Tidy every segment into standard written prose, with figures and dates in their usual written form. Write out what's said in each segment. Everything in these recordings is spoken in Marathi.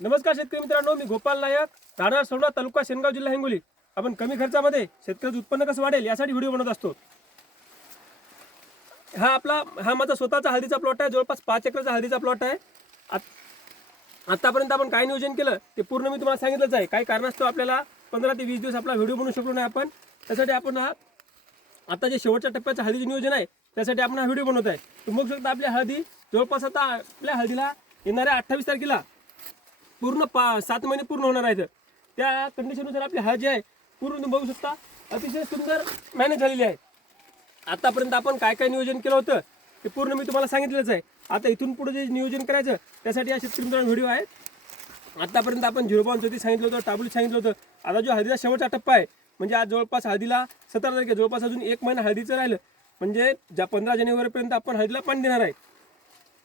नमस्कार शेतकरी मित्रांनो, मी गोपाल नायक, राहणार सोवळा, तालुका शेनगाव, जिल्हा हिंगोली. आपण कमी खर्चामध्ये शेतकऱ्याचं उत्पन्न कसं वाढेल यासाठी व्हिडिओ बनवत असतो. हा माझा स्वतःचा हळदीचा प्लॉट आहे. जवळपास 5 एकरचा हळदीचा प्लॉट आहे. आतापर्यंत आपण काय नियोजन केलं ते पूर्ण मी तुम्हाला सांगितलंच आहे. काही कारणास्तव आपल्याला 15 ते 20 दिवस आपला व्हिडिओ बनवू शकलो नाही आपण. त्यासाठी आपण आता जे शेवटच्या टप्प्याचं हळदीचे नियोजन आहे त्यासाठी आपण हा व्हिडिओ बनवत आहे. तुम्ही बघू शकता आपली हळदी जवळपास आता आपल्या हळदीला येणाऱ्या 28 तारखेला पूर्ण 7 महिने पूर्ण होणार आहेत. त्या कंडिशननुसार आपली हळद जी आहे पूर्ण तुम्ही बघू शकता अतिशय सुंदर मॅनेज झालेली आहे. आतापर्यंत आपण काय काय नियोजन केलं होतं ते पूर्ण मी तुम्हाला सांगितलंच आहे. आता इथून पुढे जे नियोजन करायचं त्यासाठी हा शेतकरी मित्रांनो व्हिडिओ आहे. आतापर्यंत आपण 0.34 सांगितलं होतं, टाबुली सांगितलं होतं. आता जो हळदीचा शेवटचा टप्पा आहे म्हणजे आज जवळपास हळदीला 17 तारीख आहे. जवळपास अजून 1 महिना हळदीचं राहिलं म्हणजे ज्या 15 जानेवारीपर्यंत आपण हळदीला पाणी देणार आहे.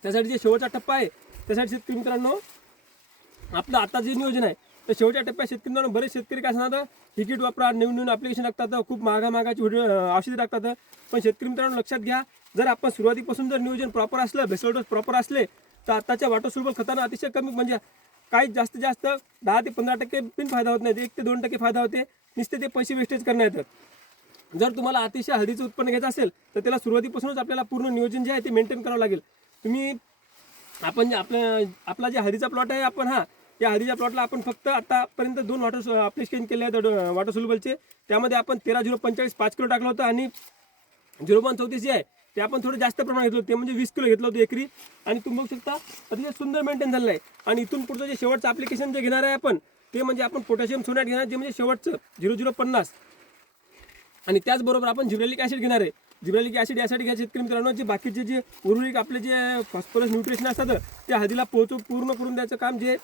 त्यासाठी जे शेवटचा टप्पा आहे त्यासाठी शेतकरी मित्रांनो आपलं आता जे नियोजन आहे तर शेवटच्या टप्प्यात शेतकरी मित्रांनो बरेच शेतकरी काय सांगतात ही किट वापरा, नवीन ॲप्लिकेशन टाकतात, खूप महागाची औषधी टाकतात. पण शेतकरी मित्रांनो लक्षात घ्या, जर आपण सुरुवातीपासून जर नियोजन प्रॉपर असलं, भेसळ डोस प्रॉपर असले तर आताच्या वॉटर सोल्युबल खतांना अतिशय कमी म्हणजे काही जास्तीत जास्त 10 ते 15% पण फायदा होत नाही, 1 ते 2% फायदा होते. नुसते ते पैसे वेस्टेज करण्यात येतात. जर तुम्हाला अतिशय हळदीचं उत्पन्न घ्यायचं असेल तर त्याला सुरुवातीपासूनच आपल्याला पूर्ण नियोजन जे आहे ते मेंटेन करावं लागेल. आपण आपला जे हळदीचा प्लॉट आहे या हळदीच्या प्लॉटला आपण फक्त आतापर्यंत 2 वॉटर ॲप्लिकेशन केले आहेत वॉटर सोल्युबलचे. त्यामध्ये आपण 13-0-45 5 किलो टाकलं होतं आणि 0.34 जे आहे ते आपण थोडं जास्त प्रमाणात घेतलं होतं, ते म्हणजे 20 किलो घेतलं होतं एकरी. आणि तुम्ही बघू शकता अतिशय सुंदर मेंटेन झालेलं आहे. आणि इथून पुढचं जे शेवटचं ॲप्लिकेशन जे घेणार आहे आपण ते म्हणजे आपण पोटॅशियम सोनॅट घेणार जे म्हणजे शेवटचं 0050 आणि त्याचबरोबर आपण जिब्रेलिक ॲसिड घेणार आहे. जिब्रेलिक ॲसिड यासाठी घ्यायचे शेतकरी मित्रांनो जे बाकीचे जे उर्वरिक आपले जे फॉस्फरस न्यूट्रिशन असतात ते हळदीला पूर्ण करून द्यायचं काम जे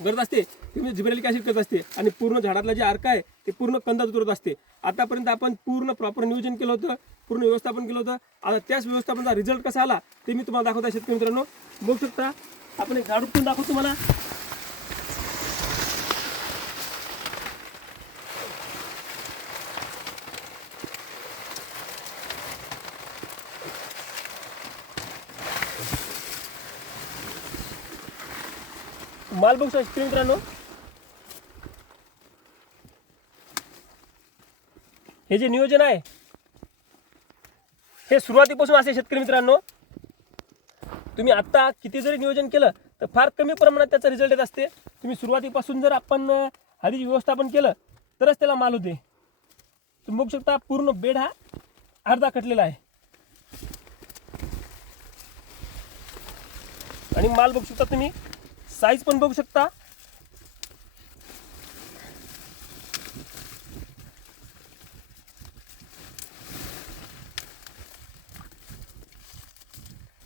करत असते ते म्हणजे जिब्रेलिक ॲसिड करत असते. आणि पूर्ण झाडातला जे अर्क आहे ते पूर्ण कंदात उतरत असते. आतापर्यंत आपण पूर्ण प्रॉपर नियोजन केलं होतं, पूर्ण व्यवस्थापन केलं होतं. आता त्याच व्यवस्थापनाचा रिझल्ट कसा आला ते मी तुम्हाला दाखवतो शेतकरी मित्रांनो. बघू शकता आपण एक झाड उपटून दाखवतो तुम्हाला. माल बघू शकता शेतकरी मित्रांनो, हे जे नियोजन आहे हे सुरुवातीपासून असे शेतकरी मित्रांनो. तुम्ही आता किती जरी नियोजन केलं तर फार कमी प्रमाणात त्याचा रिझल्ट येत असते. तुम्ही सुरुवातीपासून जर आपण हळदीचे व्यवस्थापन केलं तरच त्याला माल होते. तुम्ही बघू शकता पूर्ण बेड हा अर्धा कटलेला आहे आणि माल बघू शकता तुम्ही, साईज पण बघू शकता.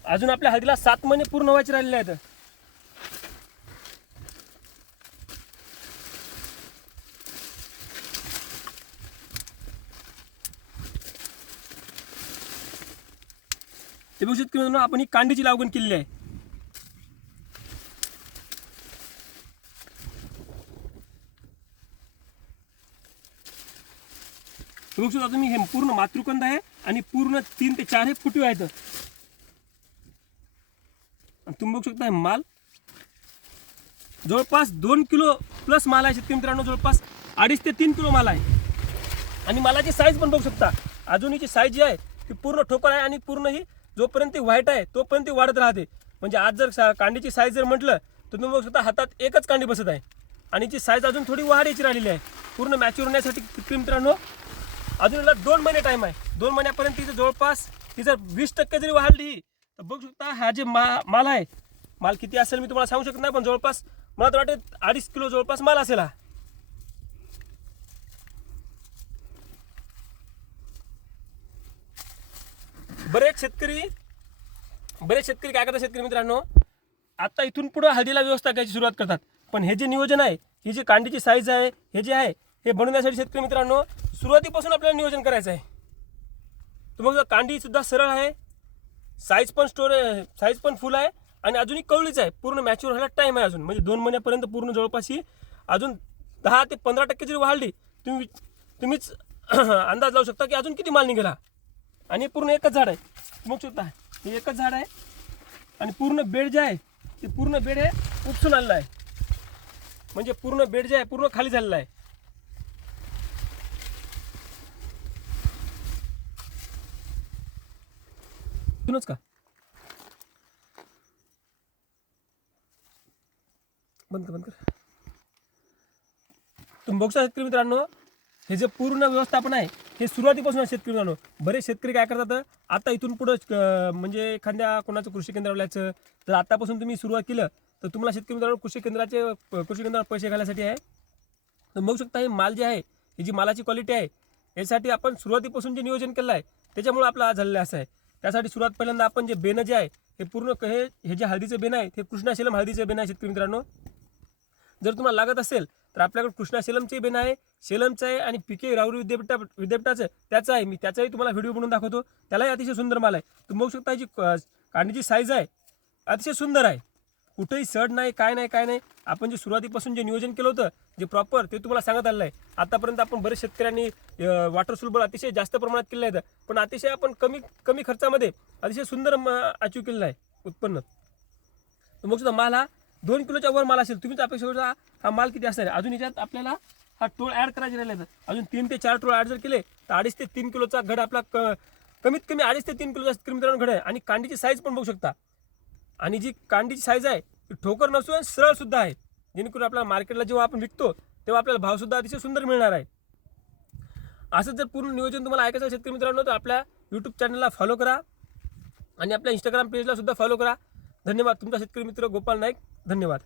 अजून आपल्या हळदीला 7 महिने पूर्ण व्हायचे राहिलेले आहेत. ते बघू शकता आपण ही कांडीची लागवड केलेली आहे. बघू शकता तुम्ही हे पूर्ण मातृकंद आहे आणि पूर्ण 3 ते 4 हे फुटवे आहेत. तुम्ही बघू शकता माल जवळपास 2 किलो प्लस माल आहे शेतकरी मित्रांनो. जवळपास 2.5 ते 3 किलो माल आहे. आणि मालाची साईज पण बघू शकता. अजूनही साईज जी आहे ती पूर्ण ठोकर आहे आणि पूर्ण ही जोपर्यंत ती व्हाईट आहे तोपर्यंत ती वाढत राहते. म्हणजे आज जर कांडीची साईज जर म्हटलं तर तुम्ही बघू शकता हातात एकच कांडी बसत आहे आणि ती साईज अजून थोडी वाढायची राहिलेली आहे. पूर्ण मॅच्युअर होण्यासाठी शेतकरी मित्रांनो अजून याला 2 महिने टाईम आहे. 2 महिन्यापर्यंत तिचं जवळपास ती जर 20% जरी वाढली तर बघू शकता हा जे माल आहे, माल किती असेल मी तुम्हाला सांगू शकत नाही, पण जवळपास मला तर वाटतं 2.5 किलो जवळपास माल असेल हा. बरेच शेतकरी काय करतात शेतकरी मित्रांनो, आता इथून पुढे हळदीला व्यवस्था करायची सुरुवात करतात. पण हे जे नियोजन आहे, ही जी कांडीची साईज आहे, हे जे आहे हे बनवण्यासाठी शेतकरी मित्रांनो सुरुवातीपासून आपल्याला नियोजन करायचं आहे. तुम्हाला कांडी सुद्धा सरळ आहे, साईज पण फुल आहे आणि अजूनही कवळीच आहे. पूर्ण मॅच्युअर व्हायला टाईम आहे अजून, म्हणजे 2 महिन्यापर्यंत पूर्ण जवळपास ही अजून 10 ते 15% जरी वाढली तुम्हीच अंदाज लावू शकता की अजून किती माल निघाला. आणि पूर्ण एकच झाड आहे, बघू शकता हे एकच झाड आहे आणि पूर्ण बेड जे आहे ते पूर्ण बेड हे उपसून आलेलं आहे. म्हणजे पूर्ण बेड जे आहे पूर्ण खाली झालेला आहे. इथूनच का बंद कर. तुम्ही बघू शकता शेतकरी मित्रांनो, हे जे पूर्ण व्यवस्थापन आहे हे सुरुवातीपासून आहे शेतकरी मित्रांनो. बरेच शेतकरी काय करतात, आता इथून पुढं म्हणजे एखाद्या कोणाचं कृषी केंद्रावर यायचं तर आतापासून तुम्ही सुरुवात केलं तर तुम्हाला शेतकरी मित्रांनो कृषी केंद्रावर पैसे घालण्यासाठी आहे. तर बघू शकता हे माल जे आहे, ही जी मालाची क्वालिटी आहे यासाठी आपण सुरुवातीपासून जे नियोजन केलं आहे त्याच्यामुळे आपला आज झालेलं असं आहे. त्यासाठी सुरुवात पहिल्यांदा आपण जे बेनं जे आहे हे पूर्ण हे जे हळदीचे बेन आहे ते कृष्णाशिलम हळदीचे बेन आहे शेतकरी मित्रांनो. जर तुम्हाला लागत असेल तर आपल्याकडे कृष्णाशिलमचे बेन आहे, शेलमचं आहे आणि पीके राहुरी विद्यापीठाचं त्याचं आहे. मी त्याचाही तुम्हाला व्हिडिओ बनवून दाखवतो. त्यालाही अतिशय सुंदर माल आहे. तुम्ही बघू शकता जी कांडीची साईज आहे अतिशय सुंदर आहे, कुठेही सड नाही, काय नाही. आपण जे सुरुवातीपासून जे नियोजन केलं होतं जे प्रॉपर ते तुम्हाला सांगत आलेलं आहे. आतापर्यंत आपण बरेच शेतकऱ्यांनी वॉटर सोल्युबल अतिशय जास्त प्रमाणात केलं आहे, पण अतिशय आपण कमी खर्चामध्ये अतिशय सुंदर अचीव केलेलं आहे उत्पन्न. तर मग सुद्धा माल हा 2 किलोच्या वर माल असेल. तुम्हीच अपेक्षा करू हा माल किती असणार आहे. अजून याच्यात आपल्याला हा टोळ ॲड करायचे राहिले, अजून 3 ते 4 टोळ ॲड जर केले तर 2.5 ते 3 किलोचा घड आपला कमीत कमी 2.5 ते 3 किलोचा शेतकरी मित्रांनो घड आहे. आणि कांडीची साईज पण बघू शकता, आणि जी कांडीची साईज आहे ती ठोकर नसून सरळ सुद्धा आहे, जेणेकरून आपल्याला मार्केटला जेव्हा आपण विकतो तेव्हा आपल्याला भावसुद्धा अतिशय सुंदर मिळणार आहे. असं जर पूर्ण नियोजन तुम्हाला ऐकायचं असेल शेतकरी मित्रांनो तर आपल्या यूट्यूब चॅनलला फॉलो करा आणि आपल्या इंस्टाग्राम पेजला सुद्धा फॉलो करा. धन्यवाद. तुमचा शेतकरी मित्र गोपाल नाईक. धन्यवाद.